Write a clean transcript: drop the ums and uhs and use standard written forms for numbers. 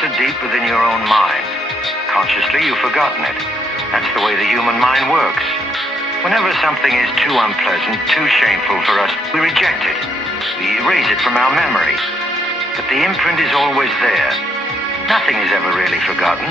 fester deep within your own mind. Consciously, you've forgotten it. That's the way the human mind works. Whenever something is too unpleasant, too shameful for us, we reject it. We erase it from our memory. But the imprint is always there. Nothing is ever really forgotten.